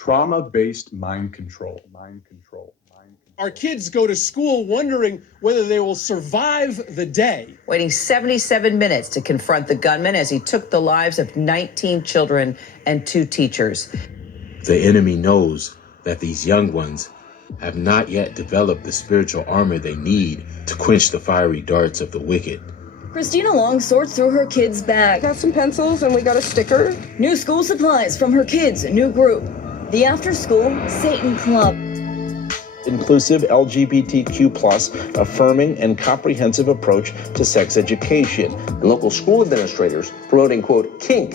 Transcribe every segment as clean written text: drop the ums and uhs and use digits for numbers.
Trauma-based mind control. Our kids go to school wondering whether they will survive the day. Waiting 77 minutes to confront the gunman as he took the lives of 19 children and 2 teachers. The enemy knows that these young ones have not yet developed the spiritual armor they need to quench the fiery darts of the wicked. Christina Long sorts through her kids' bag. Got some pencils and we got a sticker. New school supplies from her kids' new group, the After School Satan Club. Inclusive LGBTQ+, affirming and comprehensive approach to sex education. And local school administrators promoting, quote, kink,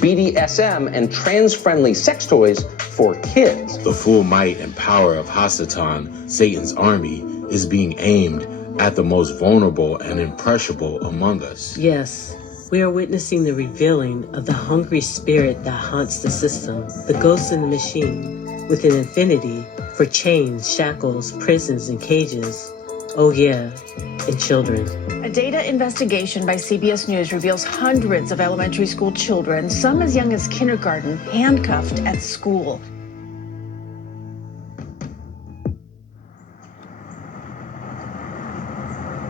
BDSM, and trans-friendly sex toys for kids. The full might and power of Hasatan, Satan's army, is being aimed at the most vulnerable and impressionable among us. Yes, we are witnessing the revealing of the hungry spirit that haunts the system, the ghost in the machine, with an infinity for chains, shackles, prisons, and cages. Oh yeah, and children. A data investigation by CBS News reveals hundreds of elementary school children, some as young as kindergarten, handcuffed at school.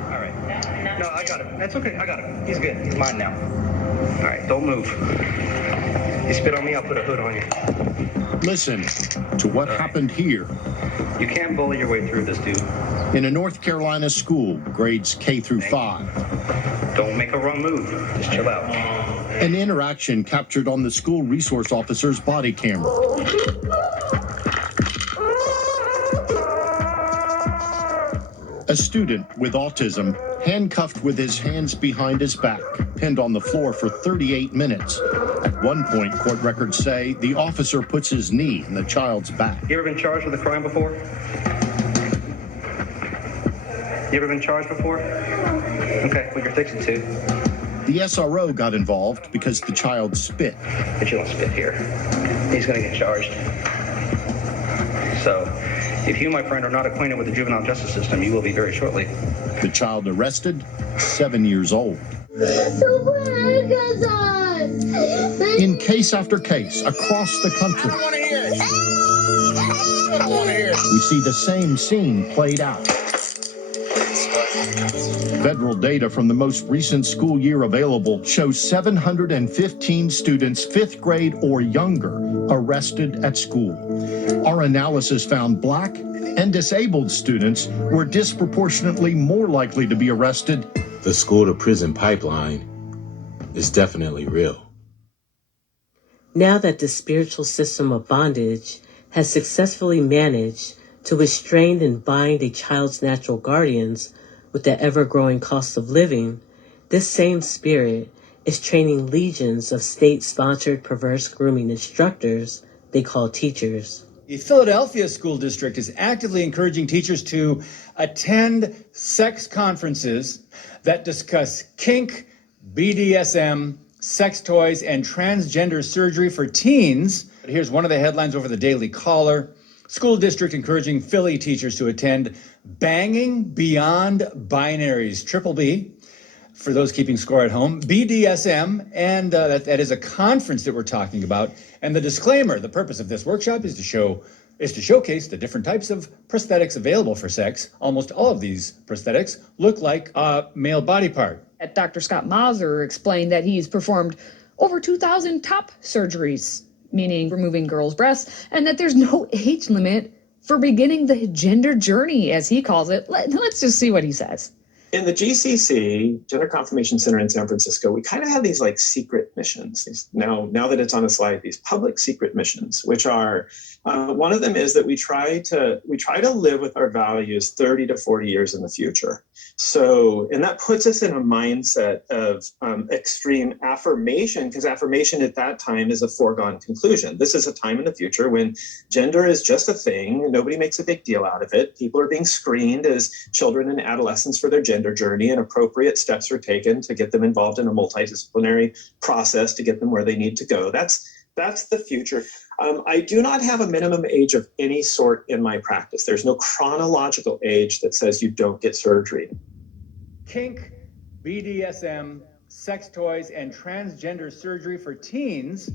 All right. No, I got him. That's okay. I got him. He's good. He's mine now. All right, don't move. You spit on me, I'll put a hood on you. Listen to what happened here. You can't bully your way through this, dude. In a North Carolina school, grades K through 5. Don't make a wrong move. Just chill out. An interaction captured on the school resource officer's body camera. A student with autism handcuffed with his hands behind his back, pinned on the floor for 38 minutes. At one point, court records say the officer puts his knee in the child's back. You ever been charged with a crime before? You ever been charged before? Okay, well, you're fixing to. The SRO got involved because the child spit. But you don't spit here. He's going to get charged. So, if you, my friend, are not acquainted with the juvenile justice system, you will be very shortly. The child arrested, 7 years old. In case after case, across the country, I don't want to hear it. I don't want to hear it. we see the same scene played out. Federal data from the most recent school year available shows 715 students 5th grade or younger arrested at school. Our analysis found Black and disabled students were disproportionately more likely to be arrested. The school-to-prison pipeline is definitely real. Now that the spiritual system of bondage has successfully managed to restrain and bind a child's natural guardians with the ever-growing cost of living, this same spirit is training legions of state-sponsored perverse grooming instructors they call teachers. The Philadelphia School District is actively encouraging teachers to attend sex conferences that discuss kink, BDSM, sex toys, and transgender surgery for teens. Here's one of the headlines over the Daily Caller. School district encouraging Philly teachers to attend Banging Beyond Binaries, Triple B, for those keeping score at home, BDSM, and that is a conference that we're talking about. And the disclaimer, the purpose of this workshop is to showcase the different types of prosthetics available for sex. Almost all of these prosthetics look like a male body part. Dr. Scott Mauser explained that he's performed over 2,000 top surgeries, meaning removing girls' breasts, and that there's no age limit for beginning the gender journey, as he calls it. Let's just see what he says. In the GCC, Gender Confirmation Center in San Francisco, we kind of have these like secret missions. Now that it's on a slide, these public secret missions, which are, one of them is that we try to live with our values 30 to 40 years in the future. So, and that puts us in a mindset of extreme affirmation, because affirmation at that time is a foregone conclusion. This is a time in the future when gender is just a thing. Nobody makes a big deal out of it. People are being screened as children and adolescents for their gender journey, and appropriate steps are taken to get them involved in a multidisciplinary process to get them where they need to go. That's the future. I do not have a minimum age of any sort in my practice. There's no chronological age that says you don't get surgery. Kink, BDSM, sex toys, and transgender surgery for teens.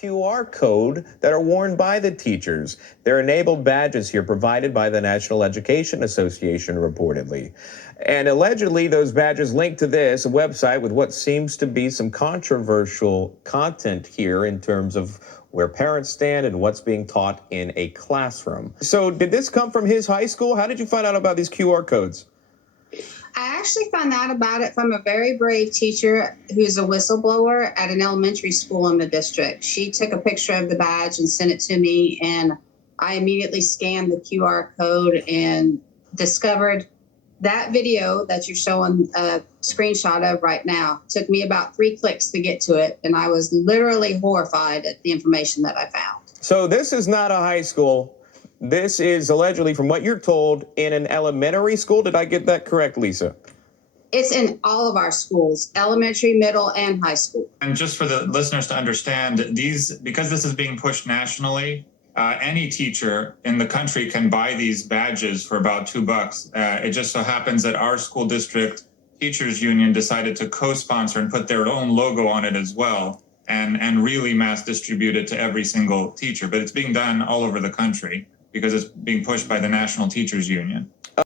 QR code that are worn by the teachers. They're enabled badges here provided by the National Education Association, reportedly. And allegedly, those badges link to this, a website with what seems to be some controversial content here in terms of where parents stand and what's being taught in a classroom. So did this come from his high school? How did you find out about these QR codes? I actually found out about it from a very brave teacher who's a whistleblower at an elementary school in the district. She took a picture of the badge and sent it to me, and I immediately scanned the QR code and discovered that video that you're showing a screenshot of right now. Took me about 3 clicks to get to it, and I was literally horrified at the information that I found. So this is not a high school. This is allegedly, from what you're told, in an elementary school. Did I get that correct, Lisa? It's in all of our schools, elementary, middle, and high school. And just for the listeners to understand, because this is being pushed nationally, any teacher in the country can buy these badges for about $2. It just so happens that our school district teachers union decided to co-sponsor and put their own logo on it as well, and really mass distribute it to every single teacher. But it's being done all over the country because it's being pushed by the National Teachers Union.